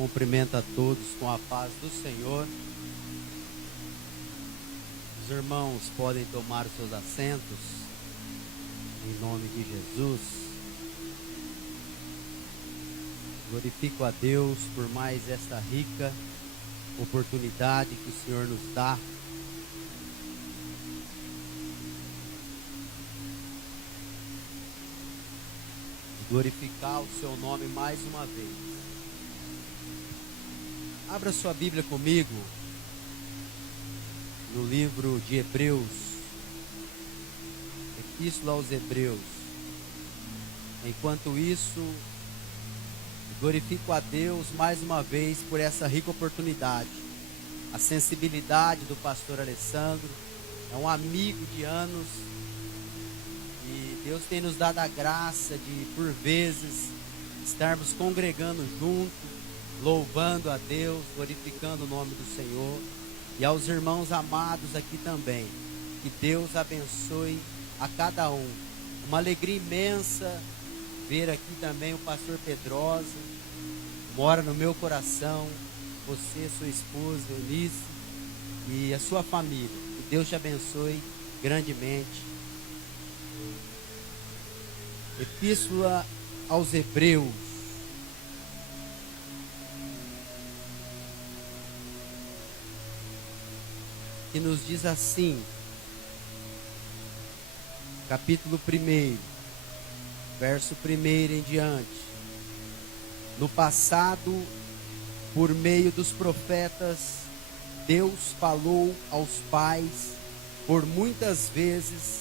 Cumprimento a todos com a paz do Senhor. Os irmãos podem tomar os seus assentos, em nome de Jesus. Glorifico a Deus por mais esta rica oportunidade que o Senhor nos dá. De glorificar o seu nome mais uma vez. Abra sua Bíblia comigo no livro de Hebreus, Epístola aos Hebreus. Enquanto isso, glorifico a Deus mais uma vez por essa rica oportunidade. A sensibilidade do pastor Alessandro, é um amigo de anos, e Deus tem nos dado a graça de, por vezes, estarmos congregando juntos, louvando a Deus, glorificando o nome do Senhor, e aos irmãos amados aqui também. Que Deus abençoe a cada um. Uma alegria imensa ver aqui também o pastor Pedrosa, mora no meu coração, você, sua esposa, Eunice, e a sua família. Que Deus te abençoe grandemente. Epístola aos Hebreus. Que nos diz assim, capítulo 1, verso 1 em diante. No passado, por meio dos profetas, Deus falou aos pais por muitas vezes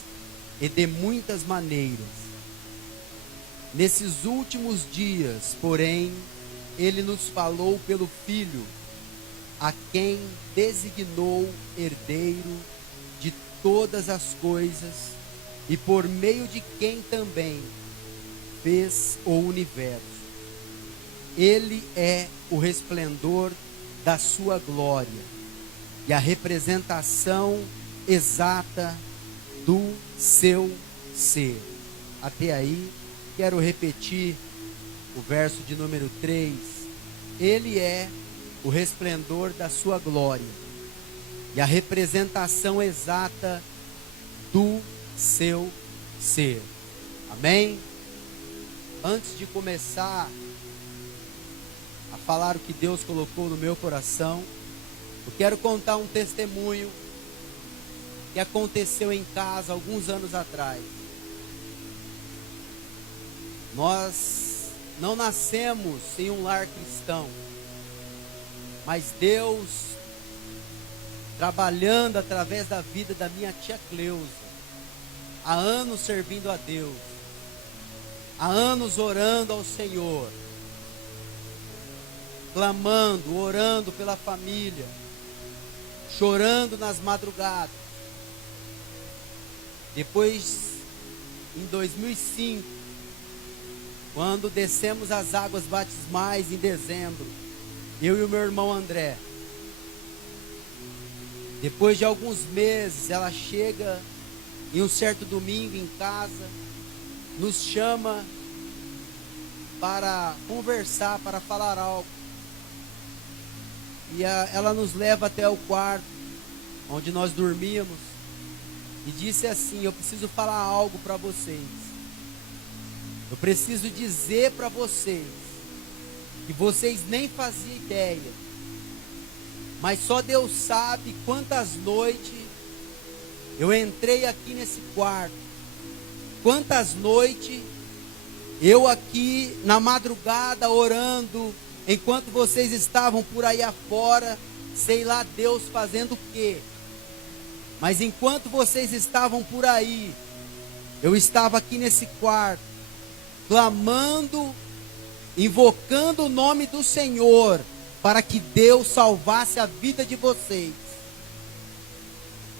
e de muitas maneiras. Nesses últimos dias, porém, Ele nos falou pelo Filho, a quem designou herdeiro de todas as coisas e por meio de quem também fez o universo. Ele é o resplendor da sua glória e a representação exata do seu ser. Até aí, quero repetir o verso de número 3. Ele é o resplendor da sua glória e a representação exata do seu ser. Amém? Antes de começar a falar o que Deus colocou no meu coração, eu quero contar um testemunho que aconteceu em casa alguns anos atrás. Nós não nascemos em um lar cristão, mas Deus, trabalhando através da vida da minha tia Cleusa, há anos servindo a Deus, há anos orando ao Senhor, clamando, orando pela família, chorando nas madrugadas. Depois, em 2005, quando descemos as águas batismais em dezembro, eu e o meu irmão André, depois de alguns meses, ela chega em um certo domingo em casa, nos chama para conversar, para falar algo. E ela nos leva até o quarto onde nós dormíamos e disse assim: eu preciso falar algo para vocês. Eu preciso dizer para vocês que vocês nem faziam ideia, mas só Deus sabe quantas noites eu entrei aqui nesse quarto, quantas noites eu aqui na madrugada orando, enquanto vocês estavam por aí afora, sei lá Deus fazendo o quê, mas enquanto vocês estavam por aí, eu estava aqui nesse quarto, clamando, invocando o nome do Senhor, para que Deus salvasse a vida de vocês.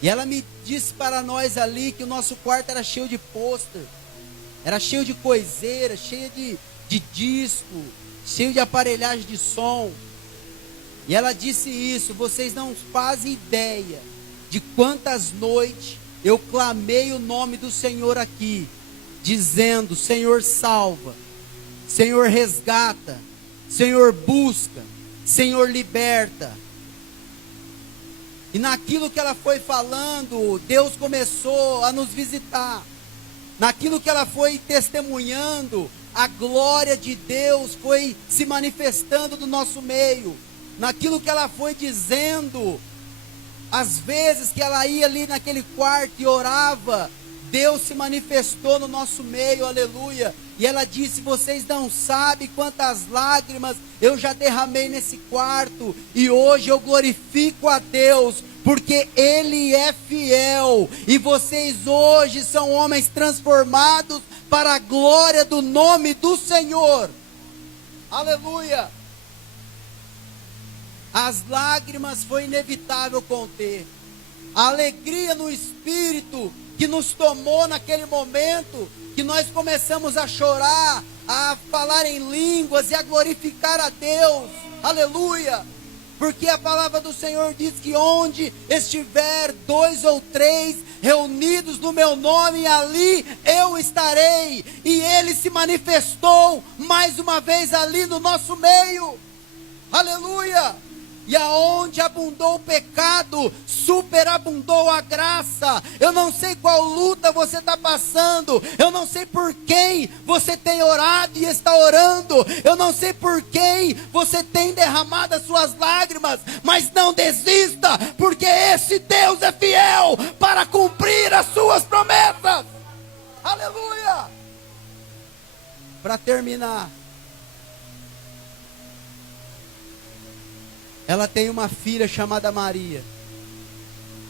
E ela me disse para nós ali que o nosso quarto era cheio de pôster, era cheio de coiseira, cheio de disco, cheio de aparelhagem de som. E ela disse isso: vocês não fazem ideia de quantas noites eu clamei o nome do Senhor aqui, dizendo: Senhor salva, Senhor resgata, Senhor busca. Senhor, liberta. E naquilo que ela foi falando, Deus começou a nos visitar. Naquilo que ela foi testemunhando, a glória de Deus foi se manifestando no nosso meio. Naquilo que ela foi dizendo, às vezes que ela ia ali naquele quarto e orava, Deus se manifestou no nosso meio, aleluia. E ela disse: vocês não sabem quantas lágrimas eu já derramei nesse quarto, e hoje eu glorifico a Deus, porque Ele é fiel, e vocês hoje são homens transformados para a glória do nome do Senhor, aleluia. As lágrimas foi inevitável conter, a alegria no Espírito que nos tomou naquele momento, que nós começamos a chorar, a falar em línguas e a glorificar a Deus, aleluia, porque a palavra do Senhor diz que onde estiver 2 ou 3 reunidos no meu nome, ali eu estarei, e Ele se manifestou mais uma vez ali no nosso meio, aleluia. E aonde abundou o pecado, superabundou a graça. Eu não sei qual luta você está passando, eu não sei por quem você tem orado e está orando, eu não sei por quem você tem derramado as suas lágrimas, mas não desista, porque esse Deus é fiel para cumprir as suas promessas, aleluia. Para terminar, ela tem uma filha chamada Maria.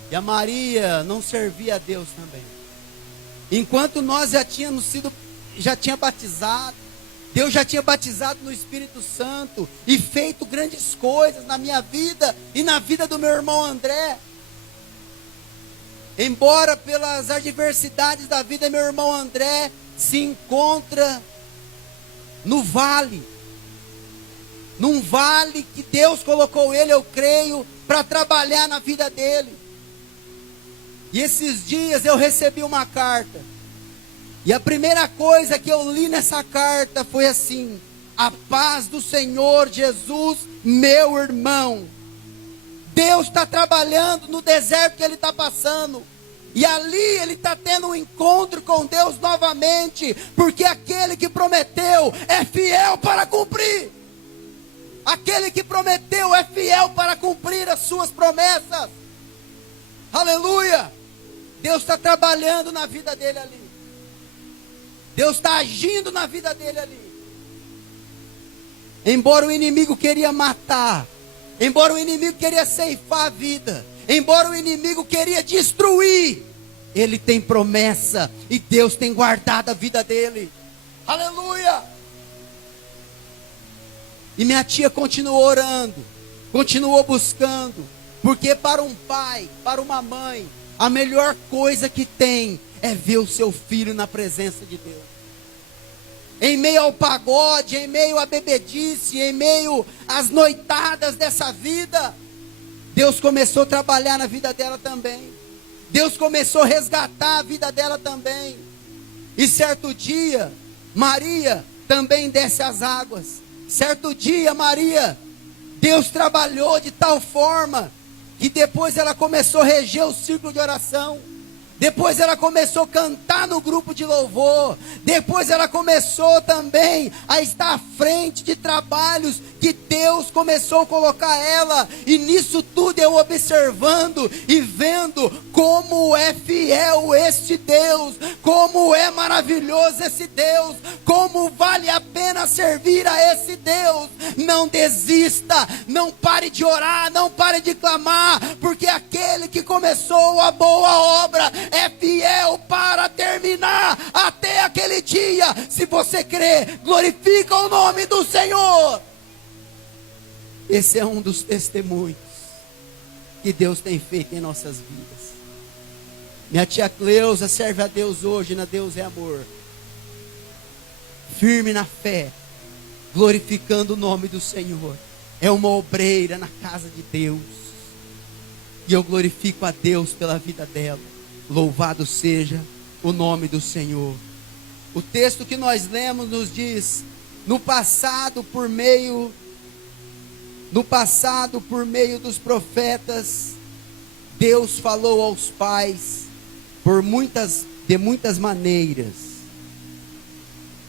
E a Maria não servia a Deus também. Enquanto nós já tinha batizado, Deus já tinha batizado no Espírito Santo e feito grandes coisas na minha vida e na vida do meu irmão André. Embora pelas adversidades da vida, meu irmão André se encontra no vale. Num vale que Deus colocou ele, eu creio, para trabalhar na vida dele. E esses dias eu recebi uma carta. E a primeira coisa que eu li nessa carta foi assim: a paz do Senhor Jesus, meu irmão. Deus está trabalhando no deserto que ele está passando. E ali ele está tendo um encontro com Deus novamente. Porque aquele que prometeu é fiel para cumprir. Aquele que prometeu é fiel para cumprir as suas promessas. Aleluia. Deus está trabalhando na vida dele ali. Deus está agindo na vida dele ali. Embora o inimigo queria matar, embora o inimigo queria ceifar a vida, embora o inimigo queria destruir, ele tem promessa e Deus tem guardado a vida dele. Aleluia. E minha tia continuou orando, continuou buscando, porque para um pai, para uma mãe, a melhor coisa que tem é ver o seu filho na presença de Deus. Em meio ao pagode, em meio à bebedice, em meio às noitadas dessa vida, Deus começou a trabalhar na vida dela também. Deus começou a resgatar a vida dela também. E certo dia, Maria também desce as águas. Certo dia, Maria, Deus trabalhou de tal forma que depois ela começou a reger o círculo de oração. Depois ela começou a cantar no grupo de louvor. Depois ela começou também a estar à frente de trabalhos que Deus começou a colocar ela. E nisso tudo eu observando e vendo como é fiel este Deus, como é maravilhoso esse Deus, como vale a pena servir a esse Deus. Não desista, não pare de orar, não pare de clamar, porque aquele que começou a boa obra é fiel para terminar até aquele dia. Se você crê, glorifica o nome do Senhor. Esse é um dos testemunhos que Deus tem feito em nossas vidas. Minha tia Cleusa serve a Deus hoje, na Deus é Amor, firme na fé, glorificando o nome do Senhor. É uma obreira na casa de Deus, e eu glorifico a Deus pela vida dela. Louvado seja o nome do Senhor. O texto que nós lemos nos diz: no passado, por meio No passado, por meio dos profetas, Deus falou aos pais de muitas maneiras.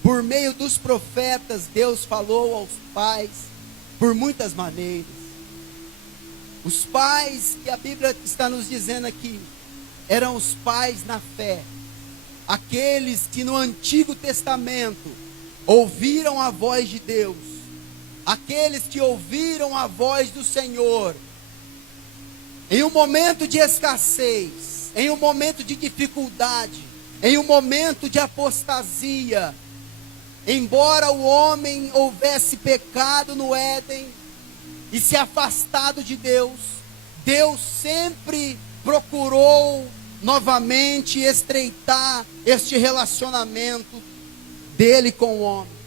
Por meio dos profetas, Deus falou aos pais por muitas maneiras. Os pais que a Bíblia está nos dizendo aqui, eram os pais na fé. Aqueles que no Antigo Testamento ouviram a voz de Deus. Aqueles que ouviram a voz do Senhor. Em um momento de escassez, em um momento de dificuldade, em um momento de apostasia, embora o homem houvesse pecado no Éden e se afastado de Deus, Deus sempre procurou novamente estreitar este relacionamento dele com o homem.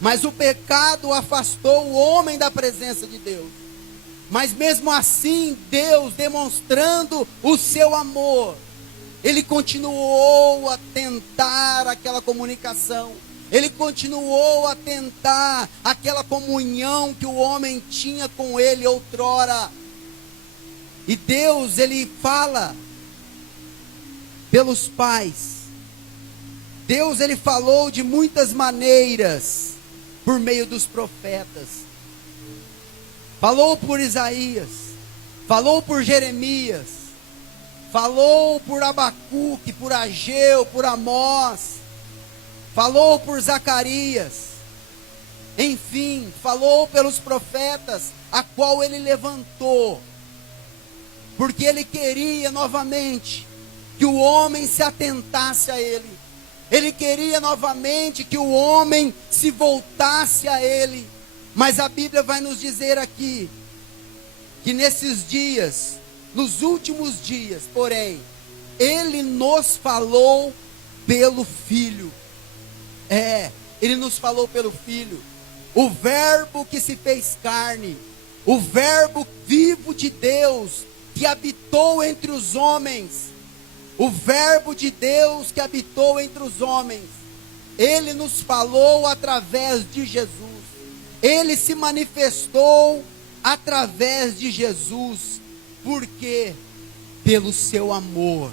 Mas o pecado afastou o homem da presença de Deus. Mas mesmo assim, Deus, demonstrando o seu amor, Ele continuou a tentar aquela comunicação. Ele continuou a tentar aquela comunhão que o homem tinha com Ele outrora. E Deus, Ele fala pelos pais. Deus, Ele falou de muitas maneiras por meio dos profetas. Falou por Isaías, falou por Jeremias, falou por Abacuque, por Ageu, por Amós, falou por Zacarias, enfim, falou pelos profetas, a qual ele levantou, porque ele queria novamente que o homem se atentasse a ele, ele queria novamente que o homem se voltasse a ele. Mas a Bíblia vai nos dizer aqui, que nesses dias, nos últimos dias, porém, Ele nos falou pelo Filho. Ele nos falou pelo Filho. O Verbo que se fez carne, o Verbo vivo de Deus, que habitou entre os homens. O Verbo de Deus que habitou entre os homens. Ele nos falou através de Jesus. Ele se manifestou através de Jesus. Por quê? Pelo seu amor.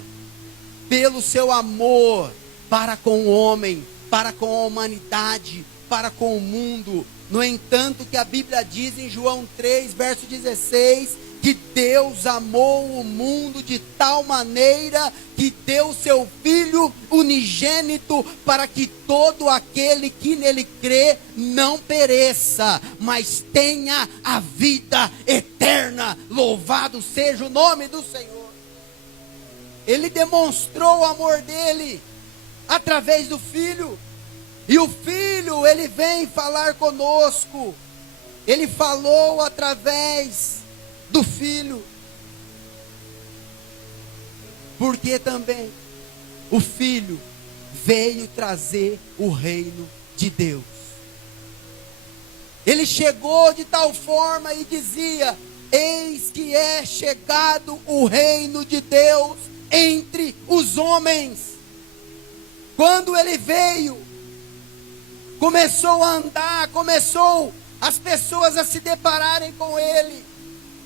Pelo seu amor para com o homem, para com a humanidade, para com o mundo. No entanto, que a Bíblia diz em João 3, verso 16, que Deus amou o mundo de tal maneira que deu seu Filho unigênito para que todo aquele que nele crê não pereça, mas tenha a vida eterna. Louvado seja o nome do Senhor. Ele demonstrou o amor dele através do Filho. E o Filho, ele vem falar conosco. Ele falou através do Filho. Porque também o Filho veio trazer o reino de Deus. Ele chegou de tal forma e dizia: eis que é chegado o reino de Deus entre os homens. Quando ele veio, começou a andar, começou as pessoas a se depararem com ele.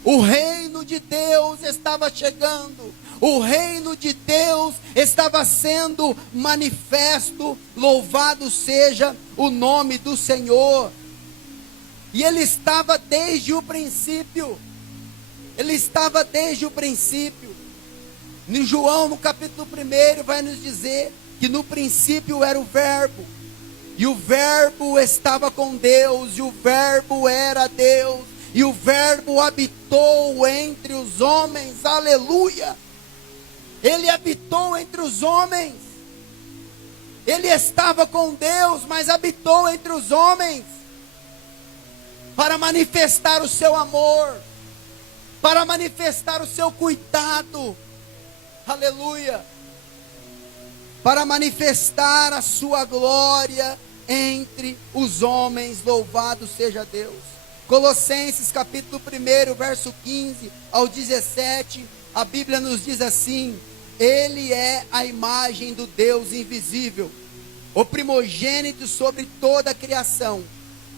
O reino de Deus estava chegando. O reino de Deus estava sendo manifesto. Louvado seja o nome do Senhor. E ele estava desde o princípio. Ele estava desde o princípio. Em João, no capítulo 1, vai nos dizer que no princípio era o Verbo. E o Verbo estava com Deus, e o Verbo era Deus, e o Verbo habitou entre os homens, aleluia. Ele habitou entre os homens. Ele estava com Deus, mas habitou entre os homens, para manifestar o seu amor, para manifestar o seu cuidado, aleluia, para manifestar a sua glória entre os homens. Louvado seja Deus. Colossenses capítulo 1, verso 15 ao 17, a Bíblia nos diz assim: Ele é a imagem do Deus invisível, o primogênito sobre toda a criação.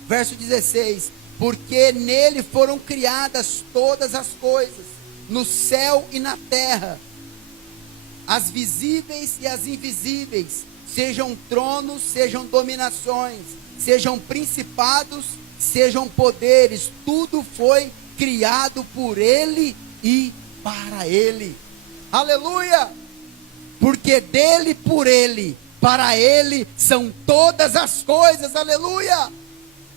Verso 16: porque nele foram criadas todas as coisas, no céu e na terra, as visíveis e as invisíveis, sejam tronos, sejam dominações, sejam principados, sejam poderes, tudo foi criado por ele e para ele. Aleluia! Porque dele, por ele, para ele são todas as coisas. Aleluia!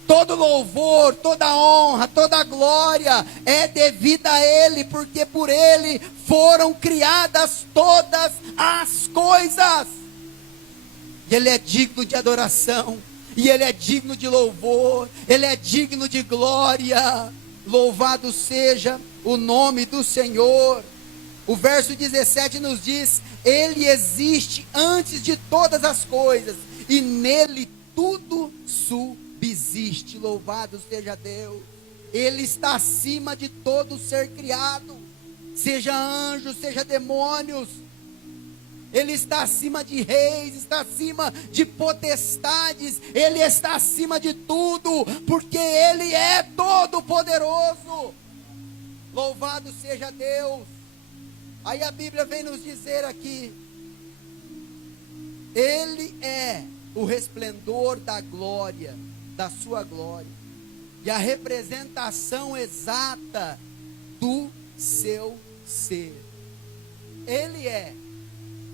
Todo louvor, toda honra, toda glória é devida a ele, porque por ele foram criadas todas as coisas. E ele é digno de adoração, e ele é digno de louvor, ele é digno de glória. Louvado seja o nome do Senhor. O verso 17 nos diz: ele existe antes de todas as coisas, e nele tudo subsiste. Louvado seja Deus. Ele está acima de todo ser criado, seja anjos, seja demônios. Ele está acima de reis, está acima de potestades, ele está acima de tudo, porque ele é todo poderoso. Louvado seja Deus. Aí a Bíblia vem nos dizer aqui: ele é o resplendor da glória, da sua glória, e a representação exata do seu ser. Ele é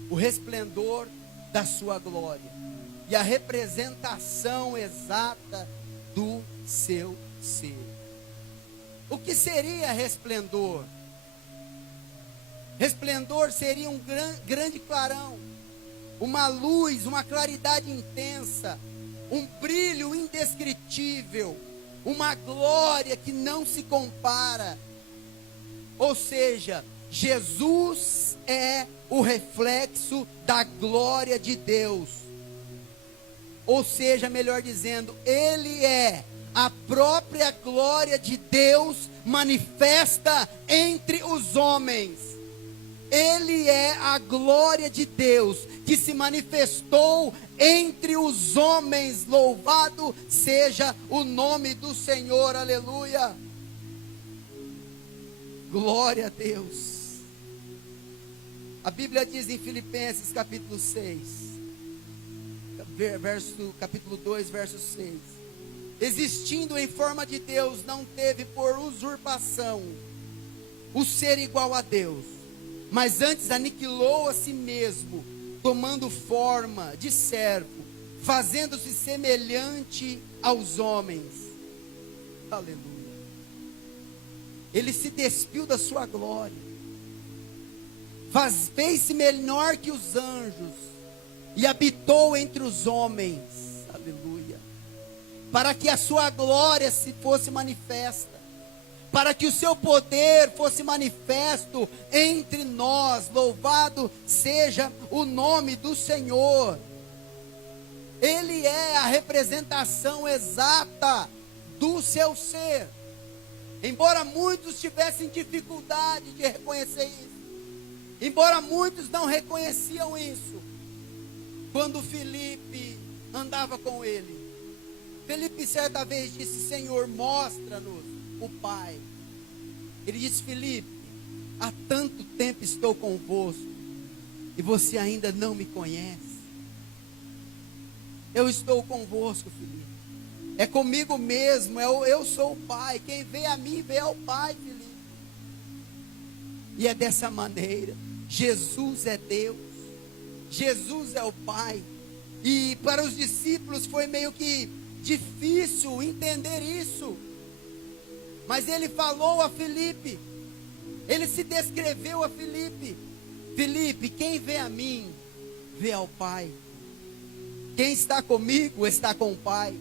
o resplendor da sua glória, e a representação exata do seu ser. O que seria resplendor? Resplendor seria um grande clarão, uma luz, uma claridade intensa, um brilho indescritível, uma glória que não se compara. Ou seja, Jesus é o reflexo da glória de Deus. Ou seja, melhor dizendo, ele é a própria glória de Deus manifesta entre os homens. Ele é a glória de Deus que se manifestou entre os homens. Louvado seja o nome do Senhor, aleluia. Glória a Deus. A Bíblia diz em Filipenses capítulo 6, capítulo 2, verso 6: existindo em forma de Deus, não teve por usurpação o ser igual a Deus, mas antes aniquilou a si mesmo, tomando forma de servo, fazendo-se semelhante aos homens. Aleluia. Ele se despiu da sua glória, fez-se menor que os anjos, e habitou entre os homens. Aleluia. Para que a sua glória se fosse manifesta, para que o seu poder fosse manifesto entre nós. Louvado seja o nome do Senhor. Ele é a representação exata do seu ser. Embora muitos tivessem dificuldade de reconhecer isso, embora muitos não reconheciam isso, quando Filipe andava com ele, Filipe certa vez disse: Senhor, mostra-nos o Pai. Ele disse: Filipe, há tanto tempo estou convosco, e você ainda não me conhece. Eu estou convosco, Filipe. É comigo mesmo, eu sou o Pai. Quem vê a mim, vê ao Pai, Filipe. E é dessa maneira. Jesus é Deus, Jesus é o Pai. E para os discípulos foi meio que difícil entender isso. Mas ele falou a Filipe, ele se descreveu a Filipe: Filipe, quem vê a mim, vê ao Pai. Quem está comigo, está com o Pai.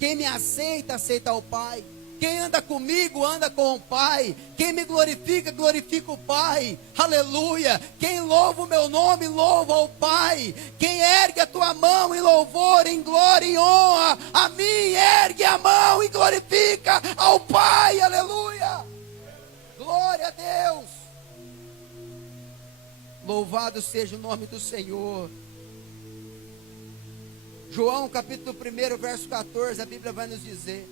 Quem me aceita, aceita ao Pai. Quem anda comigo, anda com o Pai. Quem me glorifica, glorifica o Pai. Aleluia. Quem louva o meu nome, louva ao Pai. Quem ergue a tua mão em louvor, em glória, em honra, a mim ergue a mão e glorifica ao Pai. Aleluia. Glória a Deus. Louvado seja o nome do Senhor. João capítulo 1, verso 14, a Bíblia vai nos dizer: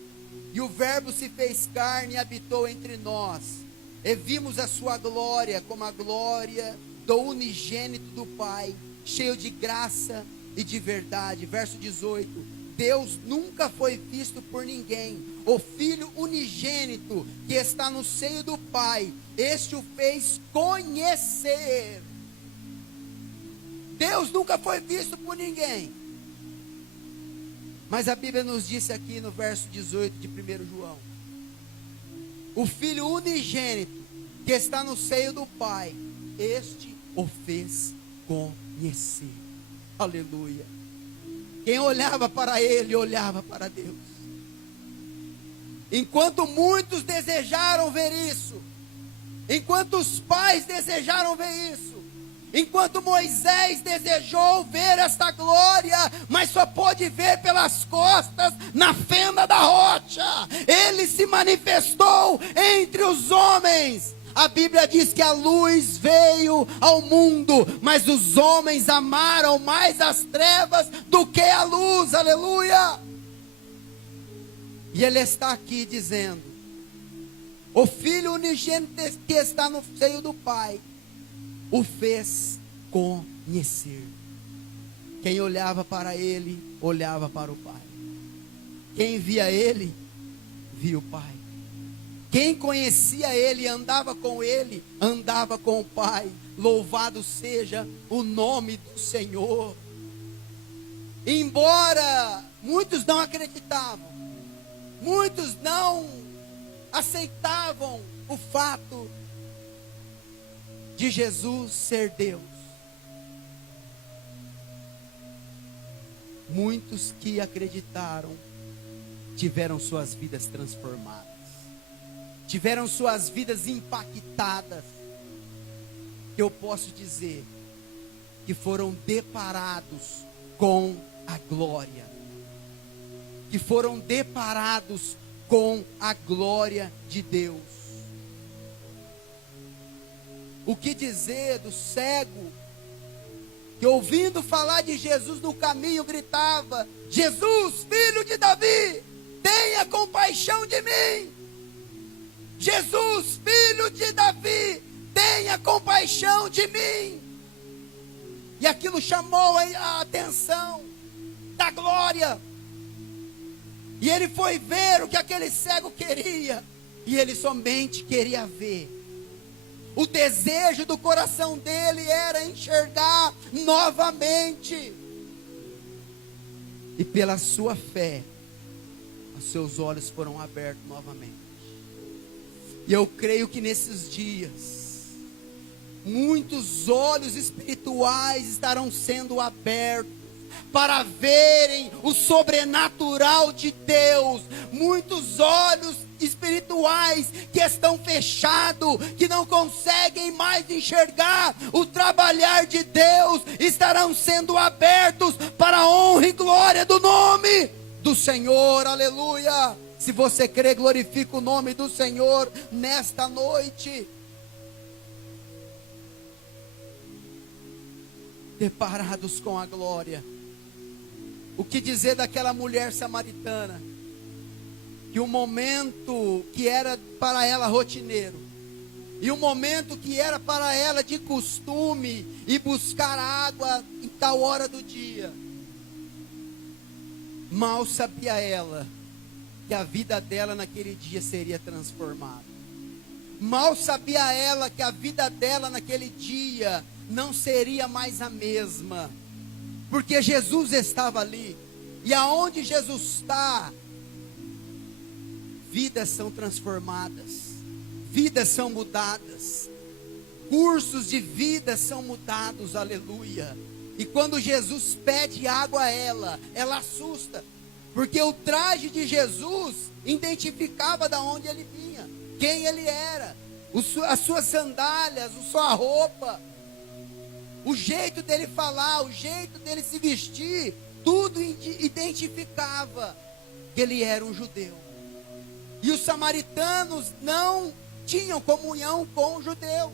E o Verbo se fez carne e habitou entre nós. E vimos a sua glória, como a glória do unigênito do Pai, cheio de graça e de verdade. Verso 18. Deus nunca foi visto por ninguém. O Filho unigênito que está no seio do Pai, este o fez conhecer. Deus nunca foi visto por ninguém. Mas a Bíblia nos disse aqui no verso 18 de 1 João: o Filho unigênito que está no seio do Pai, este o fez conhecer. Aleluia. Quem olhava para ele, olhava para Deus. Enquanto muitos desejaram ver isso, enquanto os pais desejaram ver isso, enquanto Moisés desejou ver esta glória, mas só pôde ver pelas costas, na fenda da rocha, ele se manifestou entre os homens. A Bíblia diz que a luz veio ao mundo, mas os homens amaram mais as trevas do que a luz. Aleluia! E ele está aqui dizendo: o Filho unigênito que está no seio do Pai o fez conhecer. Quem olhava para ele, olhava para o Pai. Quem via ele, via o Pai. Quem conhecia ele, andava com ele, andava com o Pai. Louvado seja o nome do Senhor. Embora muitos não acreditavam, muitos não aceitavam o fato de Jesus ser Deus, muitos que acreditaram tiveram suas vidas transformadas, tiveram suas vidas impactadas. Eu posso dizer que foram deparados com a glória, que foram deparados com a glória de Deus. O que dizer do cego, que ouvindo falar de Jesus no caminho gritava: Jesus, filho de Davi, tenha compaixão de mim. Jesus, filho de Davi, tenha compaixão de mim. E aquilo chamou a atenção da glória. E ele foi ver o que aquele cego queria, e ele somente queria ver. O desejo do coração dele era enxergar novamente. E pela sua fé, os seus olhos foram abertos novamente. E eu creio que nesses dias, muitos olhos espirituais estarão sendo abertos para verem o sobrenatural de Deus. Muitos olhos espirituais que estão fechados, que não conseguem mais enxergar o trabalhar de Deus, estarão sendo abertos para a honra e glória do nome do Senhor. Aleluia! Se você crê, glorifica o nome do Senhor nesta noite. Deparados com a glória. O que dizer daquela mulher samaritana, que o momento que era para ela rotineiro, e o momento que era para ela de costume, e buscar água em tal hora do dia, mal sabia ela que a vida dela naquele dia seria transformada. Mal sabia ela que a vida dela naquele dia não seria mais a mesma, porque Jesus estava ali. E aonde Jesus está, vidas são transformadas, vidas são mudadas, cursos de vida são mudados. Aleluia! E quando Jesus pede água a ela, ela assusta, porque o traje de Jesus identificava da onde ele vinha, quem ele era, as suas sandálias, a sua roupa, o jeito dele falar, o jeito dele se vestir, tudo identificava que ele era um judeu. E os samaritanos não tinham comunhão com os judeus.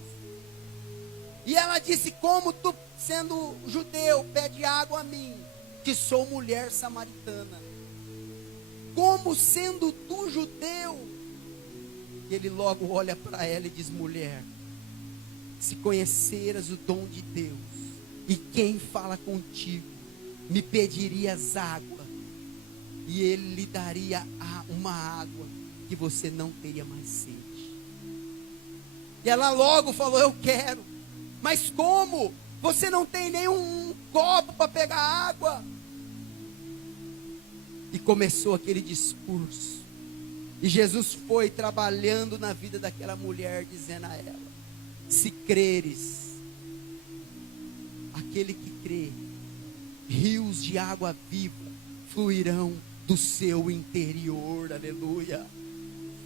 E ela disse: como tu, sendo judeu, pede água a mim, que sou mulher samaritana? como sendo tu judeu? E ele logo olha para ela e diz: mulher, se conheceras o dom de Deus, e quem fala contigo, me pedirias água, e ele lhe daria uma água que você não teria mais sede. E ela logo falou: eu quero. Mas como? Você não tem nenhum copo para pegar água. E começou aquele discurso. E Jesus foi trabalhando na vida daquela mulher, dizendo a ela: se creres, aquele que crê, rios de água viva fluirão do seu interior. Aleluia.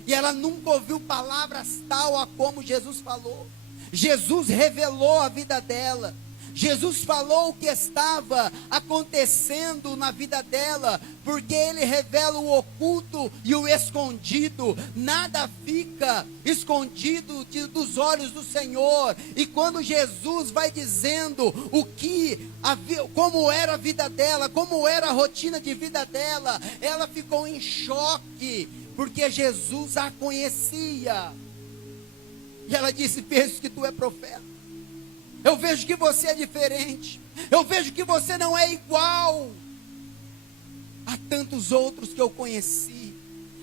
E ela nunca ouviu palavras tal a como Jesus falou. Jesus revelou a vida dela. Jesus falou o que estava acontecendo na vida dela, porque Ele revela o oculto e o escondido. Nada fica escondido dos olhos do Senhor. E quando Jesus vai dizendo como era a vida dela, como era a rotina de vida dela, ela ficou em choque, porque Jesus a conhecia. E ela disse: penso que tu é profeta. Eu vejo que você é diferente. Eu vejo que você não é igual a tantos outros que eu conheci.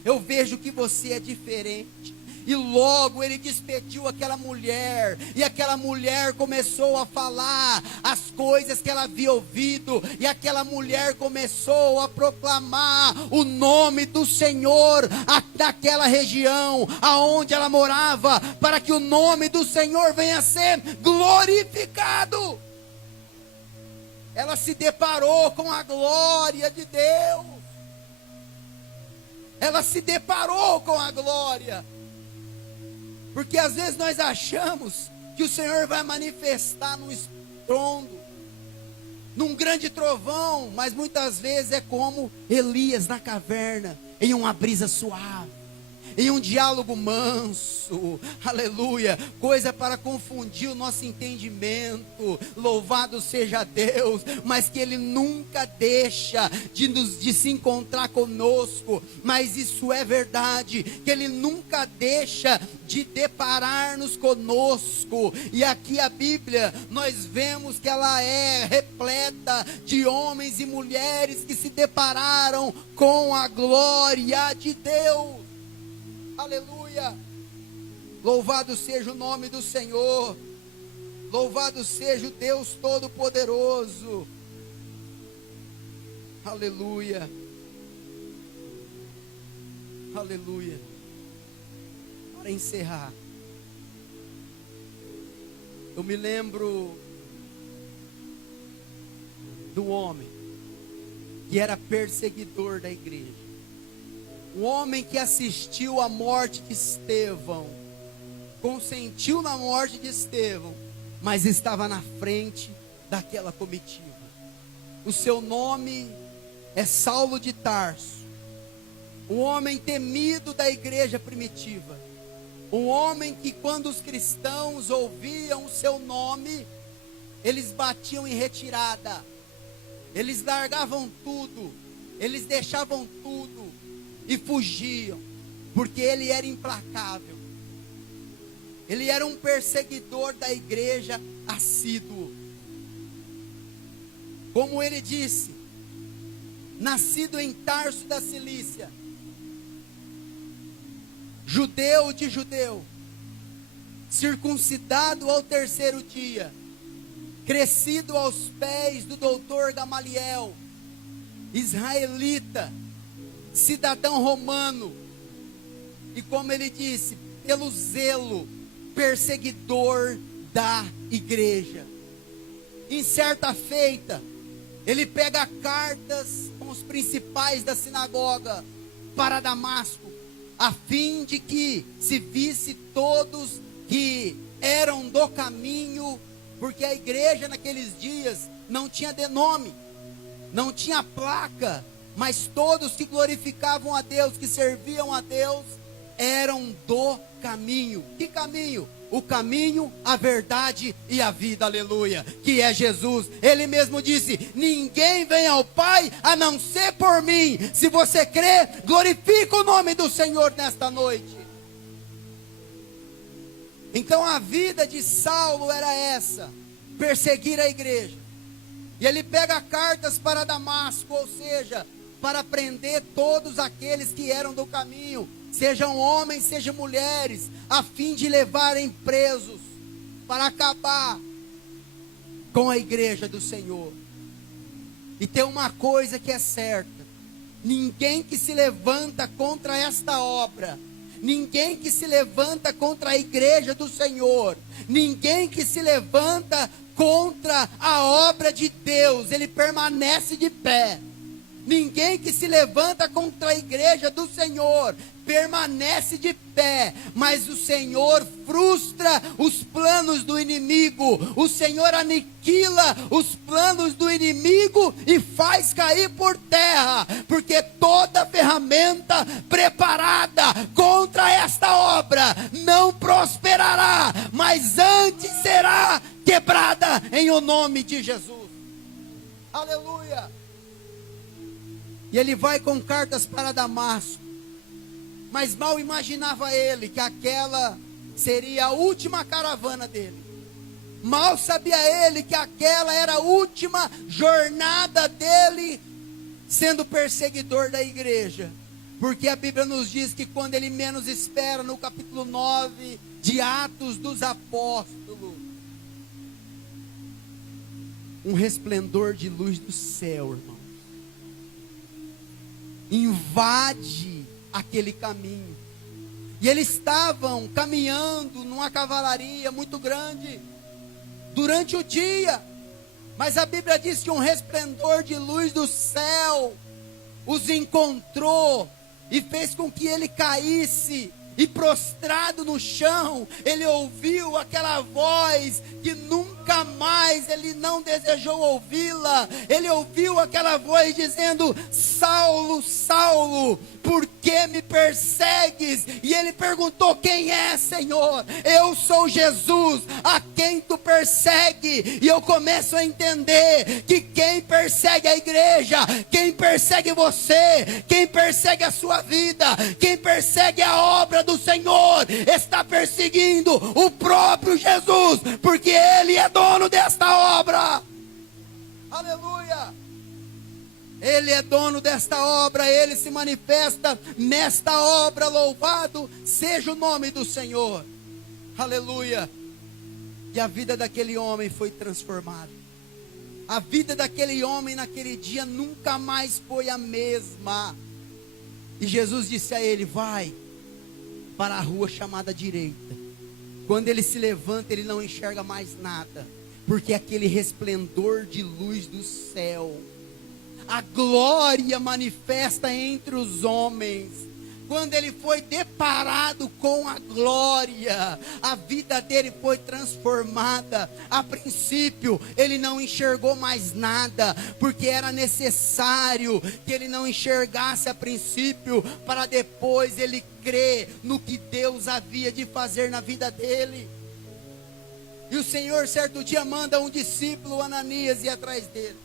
Eu vejo que você é diferente. E logo ele despediu aquela mulher. E aquela mulher começou a falar as coisas que ela havia ouvido. E aquela mulher começou a proclamar o nome do Senhor daquela região aonde ela morava, para que o nome do Senhor venha a ser glorificado. Ela se deparou com a glória de Deus. Ela se deparou com a glória. Porque às vezes nós achamos que o Senhor vai manifestar num estrondo, num grande trovão, mas muitas vezes é como Elias na caverna, em uma brisa suave, em um diálogo manso, aleluia, coisa para confundir o nosso entendimento. Louvado seja Deus, mas que Ele nunca deixa de se encontrar conosco. Mas isso é verdade, que Ele nunca deixa de deparar-nos conosco. E aqui a Bíblia, nós vemos que ela é repleta de homens e mulheres que se depararam com a glória de Deus. Aleluia. Louvado seja o nome do Senhor. Louvado seja o Deus Todo-Poderoso. Aleluia. Aleluia. Para encerrar, eu me lembro do homem que era perseguidor da igreja. Um homem que assistiu à morte de Estevão, consentiu na morte de Estevão, mas estava na frente daquela comitiva. O seu nome é Saulo de Tarso, um homem temido da igreja primitiva, um homem que quando os cristãos ouviam o seu nome, eles batiam em retirada, eles largavam tudo, eles deixavam tudo e fugiam, porque ele era implacável. Ele era um perseguidor da igreja assíduo. Como ele disse, nascido em Tarso da Cilícia, judeu de judeu, circuncidado ao terceiro dia, crescido aos pés do doutor Gamaliel, israelita, cidadão romano, e como ele disse, pelo zelo, perseguidor da igreja. Em certa feita, ele pega cartas com os principais da sinagoga para Damasco, a fim de que se visse todos que eram do caminho, porque a igreja naqueles dias não tinha nome, não tinha placa, mas todos que glorificavam a Deus, que serviam a Deus, eram do caminho. Que caminho? o caminho, a verdade e a vida, aleluia, que é Jesus. Ele mesmo disse: ninguém vem ao Pai a não ser por mim. Se você crê, glorifica o nome do Senhor nesta noite. Então a vida de Saulo era essa: perseguir a igreja. E ele pega cartas para Damasco, ou seja, para prender todos aqueles que eram do caminho, sejam homens, sejam mulheres, a fim de levarem presos, para acabar com a igreja do Senhor. E tem uma coisa que é certa: ninguém que se levanta contra esta obra, ninguém que se levanta contra a igreja do Senhor, ninguém que se levanta contra a obra de Deus, ele permanece de pé. Ninguém que se levanta contra a igreja do Senhor permanece de pé, mas o Senhor frustra os planos do inimigo, o Senhor aniquila os planos do inimigo e faz cair por terra, porque toda ferramenta preparada contra esta obra não prosperará, mas antes será quebrada em o nome de Jesus. Aleluia. E ele vai com cartas para Damasco, mas mal imaginava ele que aquela seria a última caravana dele. Mal sabia ele que aquela era a última jornada dele sendo perseguidor da igreja. Porque a Bíblia nos diz que quando ele menos espera, no capítulo 9 de Atos dos Apóstolos, um resplendor de luz do céu, irmão, invade aquele caminho. E eles estavam caminhando numa cavalaria muito grande durante o dia, mas a Bíblia diz que um resplendor de luz do céu os encontrou e fez com que ele caísse. E prostrado no chão, ele ouviu aquela voz que nunca mais ele não desejou ouvi-la. Ele ouviu aquela voz dizendo: Saulo, Saulo, por que me persegues? E ele perguntou: quem é, Senhor? Eu sou Jesus, a quem tu persegue. E eu começo a entender que quem persegue a igreja, quem persegue você, quem persegue a sua vida, quem persegue a obra do Senhor, está perseguindo o próprio Jesus, porque Ele é dono desta obra. Aleluia. Ele é dono desta obra, Ele se manifesta nesta obra. Louvado seja o nome do Senhor. Aleluia. E a vida daquele homem foi transformada. A vida daquele homem naquele dia nunca mais foi a mesma. E Jesus disse a ele: vai para a rua chamada direita. Quando ele se levanta, ele não enxerga mais nada, porque aquele resplendor de luz do céu, a glória manifesta entre os homens. Quando ele foi deparado com a glória, a vida dele foi transformada. A princípio, ele não enxergou mais nada, porque era necessário que ele não enxergasse a princípio, para depois ele crer no que Deus havia de fazer na vida dele. E o Senhor certo dia manda um discípulo, Ananias, ir atrás dele.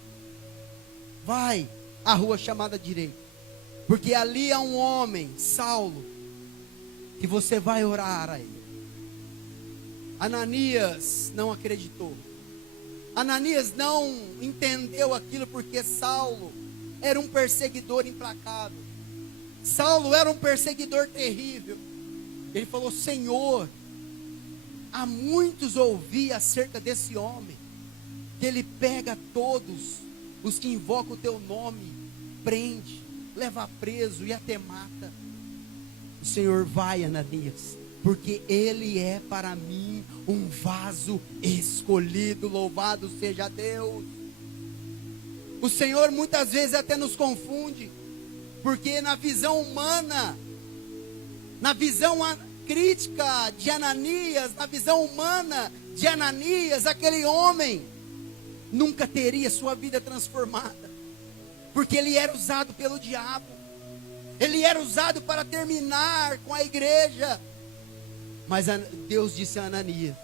Vai à rua chamada direita, porque ali há um homem, Saulo, que você vai orar a ele. Ananias não acreditou. Ananias não entendeu aquilo, porque Saulo era um perseguidor implacável. Saulo era um perseguidor terrível. Ele falou: Senhor, há muitos ouvi acerca desse homem, que ele pega todos os que invocam o teu nome, prende, leva preso e até mata. O Senhor: vai, Ananias, porque ele é para mim um vaso escolhido. Louvado seja Deus. O Senhor muitas vezes até nos confunde, porque na visão humana, na visão crítica de Ananias, na visão humana de Ananias, aquele homem nunca teria sua vida transformada, porque ele era usado pelo diabo, ele era usado para terminar com a igreja. Mas Deus disse a Ananias: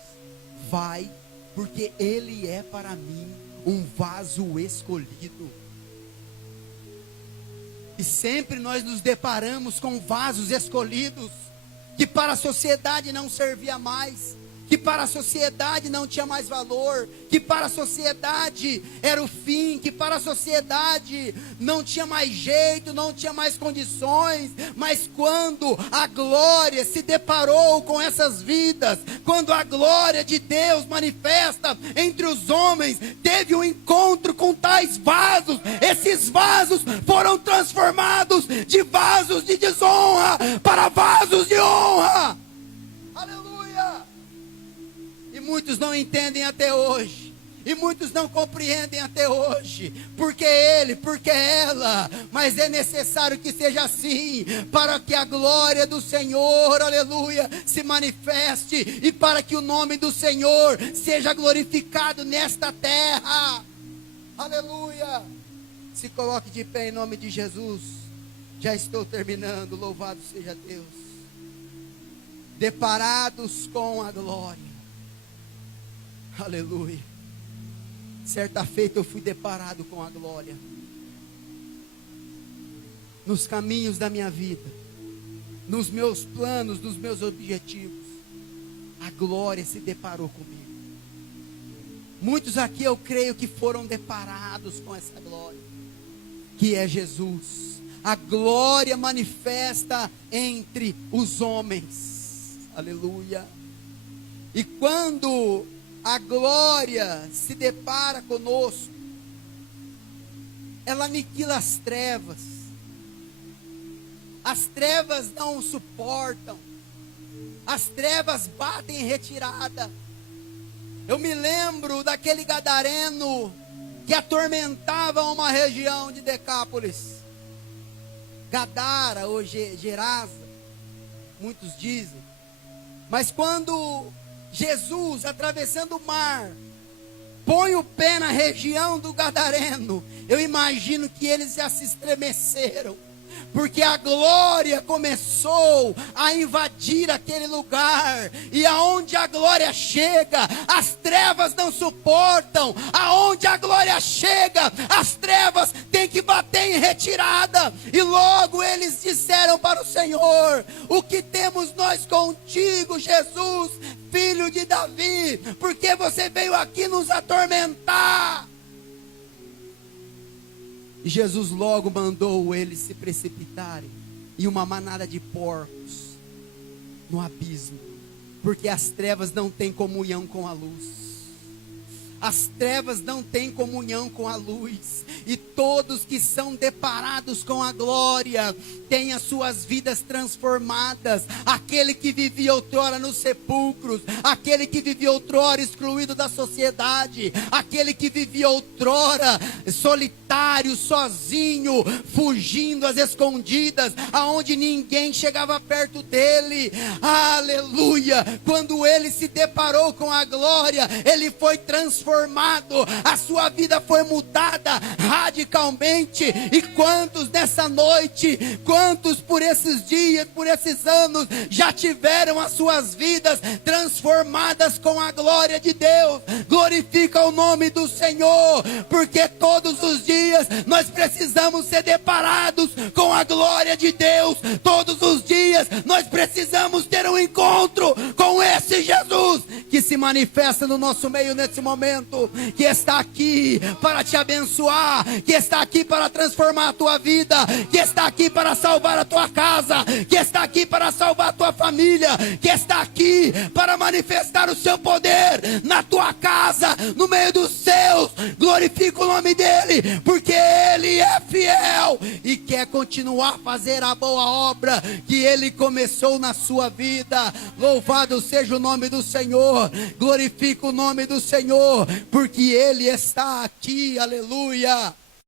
vai, porque ele é para mim um vaso escolhido. E sempre nós nos deparamos com vasos escolhidos, que para a sociedade não servia mais, que para a sociedade não tinha mais valor, que para a sociedade era o fim, que para a sociedade não tinha mais jeito, não tinha mais condições. Mas quando a glória se deparou com essas vidas, quando a glória de Deus manifesta entre os homens, teve um encontro com tais vasos. Esses vasos foram transformados de vasos de desonra para vasos de honra. Aleluia! E muitos não entendem até hoje, e muitos não compreendem até hoje, porque ele, porque ela, mas é necessário que seja assim, para que a glória do Senhor, aleluia, se manifeste, e para que o nome do Senhor seja glorificado nesta terra, aleluia. Se coloque de pé em nome de Jesus. Já estou terminando, louvado seja Deus. Deparados com a glória, aleluia. Certa feita eu fui deparado com a glória, nos caminhos da minha vida, nos meus planos, nos meus objetivos, a glória se deparou comigo. Muitos aqui eu creio que foram deparados com essa glória, que é Jesus. A glória manifesta entre os homens, aleluia. E quando a glória se depara conosco, ela aniquila as trevas. As trevas não o suportam, as trevas batem em retirada. Eu me lembro daquele gadareno que atormentava uma região de Decápolis, Gadara ou Gerasa, muitos dizem. Mas quando Jesus, atravessando o mar, põe o pé na região do gadareno, eu imagino que eles já se estremeceram, porque a glória começou a invadir aquele lugar, e aonde a glória chega, as trevas não suportam. Aonde a glória chega, as trevas têm que bater em retirada. E logo eles disseram para o Senhor: o que temos nós contigo, Jesus, filho de Davi? Porque você veio aqui nos atormentar? E Jesus logo mandou eles se precipitarem em uma manada de porcos no abismo, porque as trevas não têm comunhão com a luz. As trevas não têm comunhão com a luz, e todos que são deparados com a glória têm as suas vidas transformadas. Aquele que vivia outrora nos sepulcros, aquele que vivia outrora excluído da sociedade, aquele que vivia outrora solitário, sozinho, fugindo às escondidas, aonde ninguém chegava perto dele, aleluia. Quando ele se deparou com a glória, ele foi transformado, a sua vida foi mudada radicalmente. E quantos nessa noite, quantos por esses dias, por esses anos, já tiveram as suas vidas transformadas com a glória de Deus? Glorifica o nome do Senhor, porque todos os dias nós precisamos ser deparados com a glória de Deus. Todos os dias nós precisamos ter um encontro com esse Jesus que se manifesta no nosso meio nesse momento, que está aqui para te abençoar, que está aqui para transformar a tua vida, que está aqui para salvar a tua casa, que está aqui para salvar a tua família, que está aqui para manifestar o seu poder na tua casa, no meio dos seus. Glorifica o nome dele, porque ele é fiel e quer continuar a fazer a boa obra que ele começou na sua vida. Louvado seja o nome do Senhor, glorifica o nome do Senhor, porque ele está aqui, aleluia.